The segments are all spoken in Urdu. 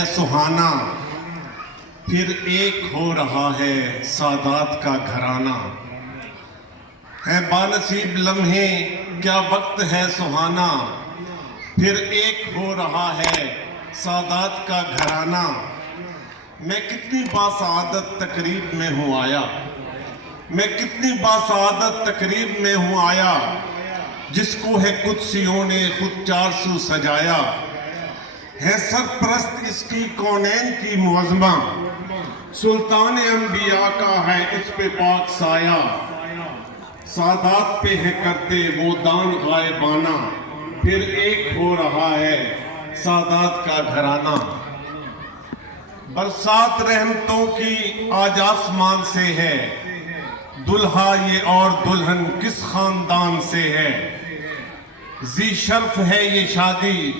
ہے سہانا، پھر ایک ہو رہا ہے سادات کا گھرانہ۔ ہے بانصیب لمحے کیا وقت ہے سہانا، پھر ایک ہو رہا ہے سادات کا گھرانہ۔ میں کتنی باسعادت تقریب میں ہوں آیا، میں کتنی باسعادت تقریب میں ہوں آیا، جس کو ہے قدسیوں نے خود 400 سجایا۔ ہے سرپرست اس کی کونین کی معظمہ، سلطان انبیاء کا ہے اس پہ پاک سایہ۔ سادات پہ ہے کرتے وہ دان غائبانہ، پھر ایک ہو رہا ہے سادات کا گھرانہ۔ برسات رحمتوں کی آج آسمان سے ہے، دلہا یہ اور دلہن کس خاندان سے ہے۔ ذی شرف ہے یہ شادی،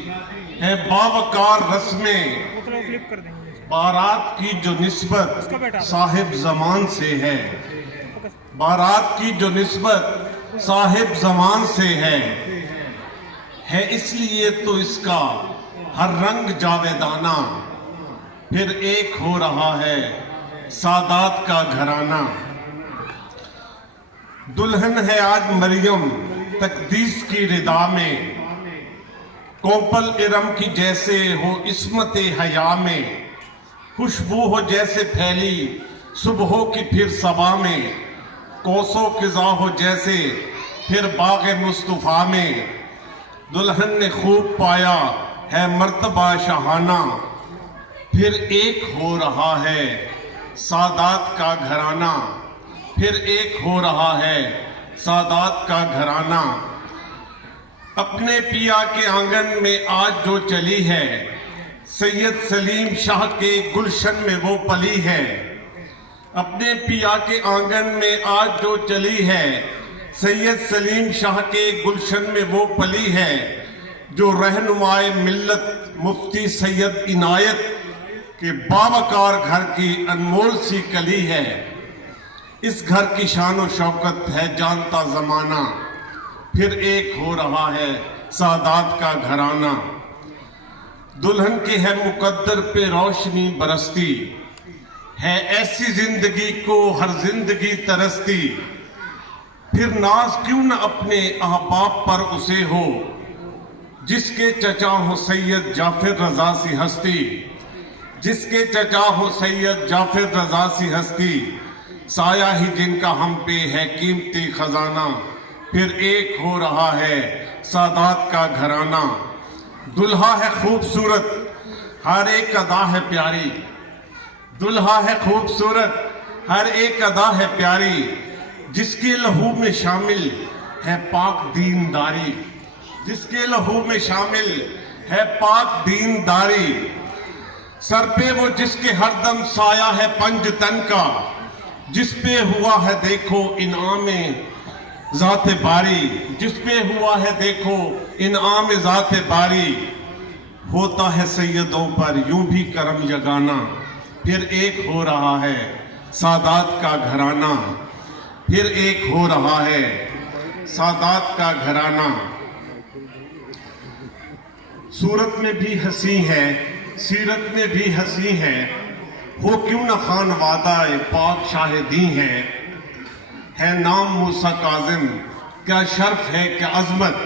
ہے باوقار رسمیں، بارات کی جو نسبت صاحب زمان سے ہے۔ بارات کی جو نسبت صاحب زمان سے ہے اس لیے تو اس کا ہر رنگ جاویدانہ، پھر ایک ہو رہا ہے سادات کا گھرانہ۔ دلہن ہے آج مریم تقدیس کی ردا میں، کوپل ارم کی جیسے ہو عصمت حیا میں، خوشبو ہو جیسے پھیلی صبحوں کی پھر صبا میں، کوسوں قضا ہو جیسے پھر باغ مصطفیٰ میں۔ دلہن نے خوب پایا ہے مرتبہ شاہانہ، پھر ایک ہو رہا ہے سادات کا گھرانہ، پھر ایک ہو رہا ہے سادات کا گھرانہ۔ اپنے پیا کے آنگن میں آج جو چلی ہے، سید سلیم شاہ کے گلشن میں وہ پلی ہے۔ اپنے پیا کے آنگن میں آج جو چلی ہے، سید سلیم شاہ کے گلشن میں وہ پلی ہے، جو رہنمائے ملت مفتی سید عنایت کے باوقار گھر کی انمول سی کلی ہے۔ اس گھر کی شان و شوکت ہے جانتا زمانہ، پھر ایک ہو رہا ہے سادات کا گھرانہ۔ دلہن کے ہے مقدر پہ روشنی برستی، ہے ایسی زندگی کو ہر زندگی ترستی، پھر ناز کیوں نہ اپنے احباب پر اسے ہو، جس کے چچا ہو سید جعفر رضا سی ہستی، جس کے چچا ہو سید جعفر رضا سی ہستی، سایہ ہی جن کا ہم پہ ہے قیمتی خزانہ، پھر ایک ہو رہا ہے سادات کا گھرانہ۔ دلہا ہے خوبصورت ہر ایک ادا ہے پیاری، دلہا ہے خوبصورت ہر ایک ادا ہے پیاری، جس کے لہو میں شامل ہے پاک دینداری، جس کے لہو میں شامل ہے پاک دینداری۔ سر پہ وہ جس کے ہر دم سایہ ہے پنج تن کا، جس پہ ہوا ہے دیکھو انعام ذات باری، جس پہ ہوا ہے دیکھو انعام ذات باری۔ ہوتا ہے سیدوں پر یوں بھی کرم یگانہ، پھر ایک ہو رہا ہے سادات کا گھرانہ، پھر ایک ہو رہا ہے سادات کا گھرانہ۔ صورت میں بھی ہنسی ہے، سیرت میں بھی ہنسی ہے، وہ کیوں نہ خانوادہ پاک شاہدی ہے نام موسیٰ کاظم کیا شرف ہے کیا عظمت،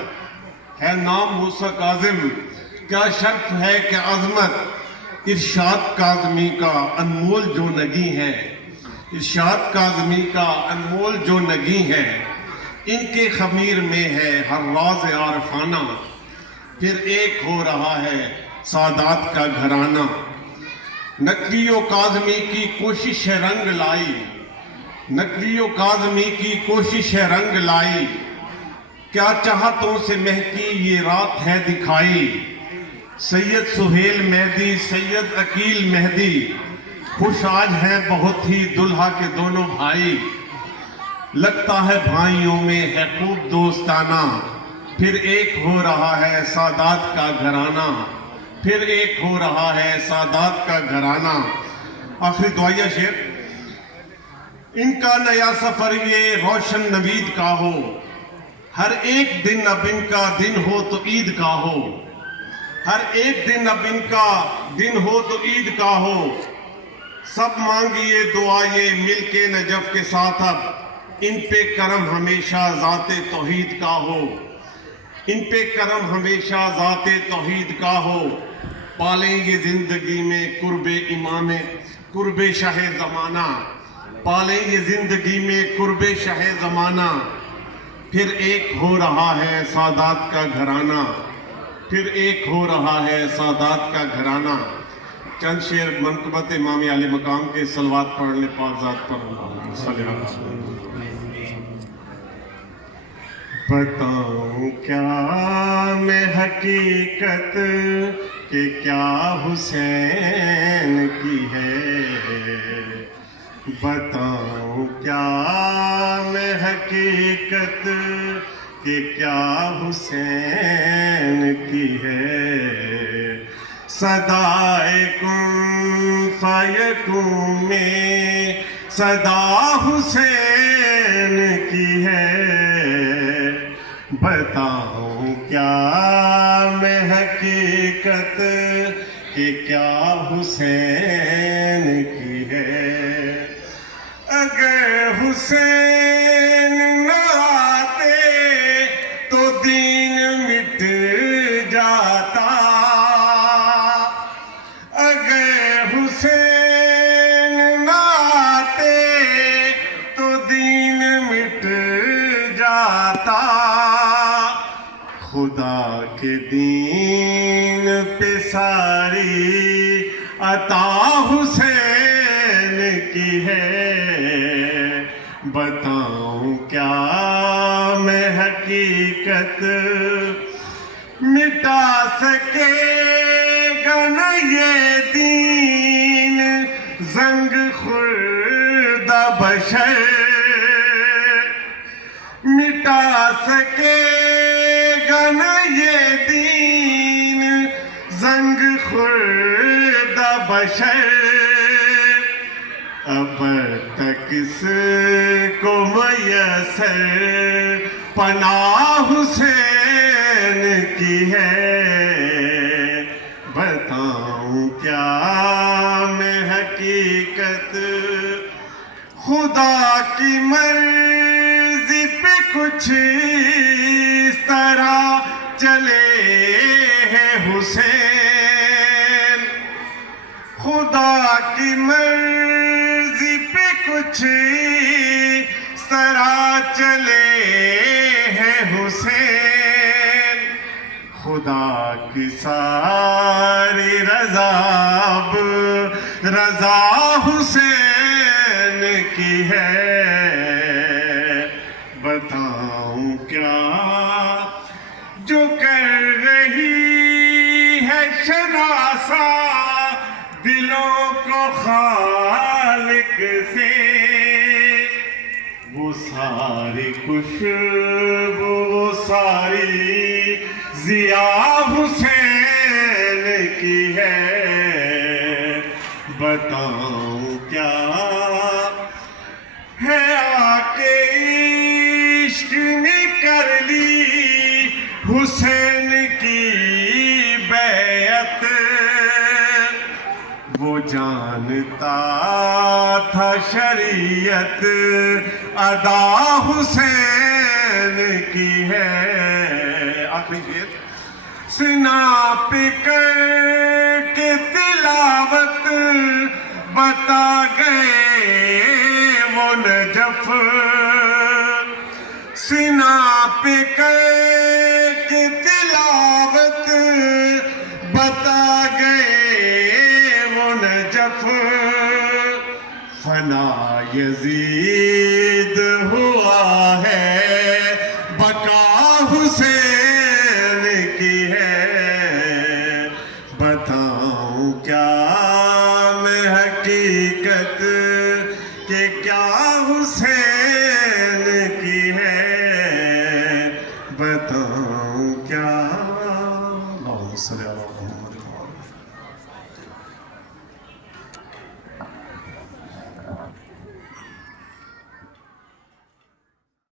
ہے نام موسیٰ کاظم کیا شرف ہے کیا عظمت۔ ارشاد کاظمی کا انمول جو نگی ہے، ارشاد کاظمی کا انمول جو نگی ہے، ان کے خمیر میں ہے ہر راز عارفانہ، پھر ایک ہو رہا ہے سادات کا گھرانہ۔ نقلی و کاظمی کی کوشش ہے رنگ لائی، نقلی و کاظمی کی کوشش ہے رنگ لائی، کیا چاہتوں سے مہکی یہ رات ہے دکھائی۔ سید سہیل مہدی سید عقیل مہدی خوش آج ہیں بہت ہی دلہا کے دونوں بھائی، لگتا ہے بھائیوں میں ہے خوب دوستانہ، پھر ایک ہو رہا ہے سادات کا گھرانہ، پھر ایک ہو رہا ہے سادات کا گھرانہ۔ آخری دعائیہ شعر۔ ان کا نیا سفر یہ روشن نوید کا ہو، ہر ایک دن اب ان کا دن ہو تو عید کا ہو، ہر ایک دن اب ان کا دن ہو تو عید کا ہو، سب مانگیے دعا یہ مل کے نجف کے ساتھ اب، ان پہ کرم ہمیشہ ذات توحید کا ہو، ان پہ کرم ہمیشہ ذات توحید کا ہو، پالیں گے زندگی میں قرب شاہ زمانہ، پالیں گے زندگی میں قرب شاہ زمانہ، پھر ایک ہو رہا ہے سادات کا گھرانہ، پھر ایک ہو رہا ہے سادات کا گھرانہ۔ چند شعر منقبت امام عالی مقام کے صلوات پڑھنے پاک ذات پر صلی اللہ علیہ وسلم۔ بتاؤں کیا میں حقیقت کہ کیا حسین کی ہے، بتاؤں کیا میں حقیقت کہ کیا حسین کی ہے، صدائے کن فیکون میں صدا حسین کی ہے، بتاؤں کیا میں حقیقت کہ کیا حسین کی ہے، اگر حسین نہ آتے تو دین مٹ جاتا، اگر حسین نہ آتے تو دین مٹ جاتا، خدا کے دین پہ ساری عطا حسین کی ہے، بتاؤں کیا میں حقیقت مٹا سکے گا نہ یہ دین زنگ خوردہ بشر، مٹا سکے گا نہ یہ دین زنگ خوردہ بشر، اب تک اس کو میسر پناہ حسین کی ہے، بتاؤں کیا میں حقیقت خدا کی مرضی پہ کچھ اس طرح چلے ہیں حسین، خدا کی مرضی پہ کچھ اس طرح چلے ہیں حسین، خدا کی ساری رضا اب رضا حسین کی ہے، بتاؤں کیا جو کر رہی ہے شناسا دلوں کو خالق سے، وہ ساری خوشبو وہ ساری ضیا حسین کی ہے، بتاؤں کیا ہے آ کے عشق نے کر لی حسین کی بیعت، وہ جانتا تھا شریعت ادا حسین کی ہے، آخری شعر، سنا پہ کر کے تلاوت بتا گئے وہ نجف، سنا پہ کر کے تلاوت بتا گئے وہ نجف، فنا یزید